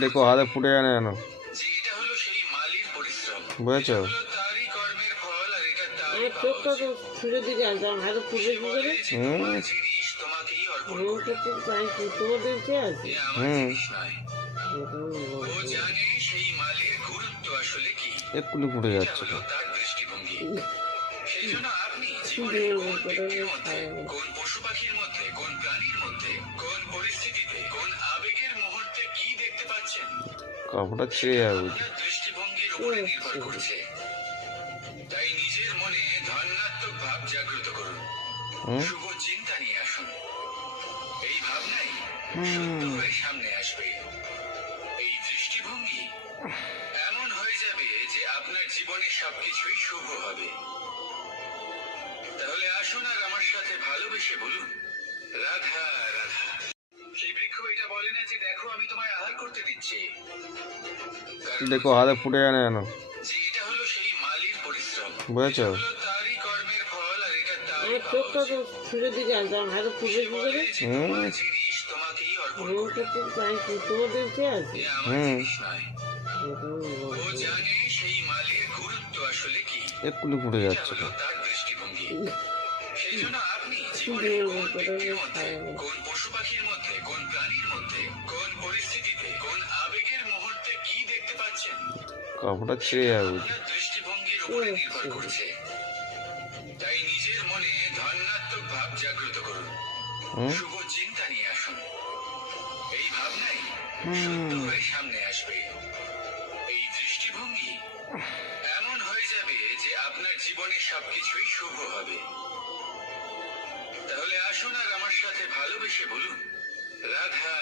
দেখো হাতে ফুটে জানে জানো, বুঝেছো? চোখটা তো ছুঁড়ে দিয়ে জানতাম হাতে ফুটে কি করে তোমার দেখতে আছে। এক্ষুনি ফুটে যাচ্ছে তো। কাপড়টা ছিঁড়ে যাবে বুঝি। তাই নিজের মনে ধনাত্মক ভাব জাগ্রত করুন, শুভ চিন্তা নিয়ে আসুন। এই ভাবনাই সত্য হয়ে সামনে আসবে। এই দৃষ্টিভঙ্গি এমন হয়ে যাবে যে আপনার জীবনে সবকিছুই শুভ হবে। তাহলে আসুন আর আমার সাথে ভালোবেসে বলুন, রাধা রাধা। সেই বৃক্ষ এটা বলে না যে দেখো আমি তোমায় আহার করতে দিচ্ছি, দেখো হাতে ফুটে জানে জানো, এটা হলো সেই মালির পরিশ্রম, বুঝেছো? তারই কর্মের ফল, আর এটা তার চোখটা তো ছুঁড়ে দিয়ে জানতাম হাতে ফুটে কি করে জিনিস তোমাকেই অর্পণ তোমার দেখতে আছে। ও জানে সেই মালির গুরুত্ব আসলে কি, এক্ষুনি ফুটে যাচ্ছে তো। তার দৃষ্টিভঙ্গি। সেই জন্য আপনি জীবনে কোন ব্যক্তির মধ্যে, কোন পশু পাখির মধ্যে, কোন প্রাণীর মধ্যে, কোন পরিস্থিতিতে, কোন আবেগের মুহূর্তে কি দেখতে পাচ্ছেন, কাপড়টা ছিঁড়ে যাবে বুঝি। আপনার দৃষ্টিভঙ্গির উপরে নির্ভর করছে। তাই নিজের মনে ধনাত্মক ভাব জাগ্রত করুন, শুভ চিন্তা নিয়ে আসুন। এই ভাবনাই সত্য হয়ে সামনে আসবে। এই দৃষ্টিভঙ্গি এমন হয়ে যাবে যে আপনার জীবনে সবকিছুই শুভ হবে। তাহলে আসুন আর আমার সাথে ভালোবেসে বলুন, রাধা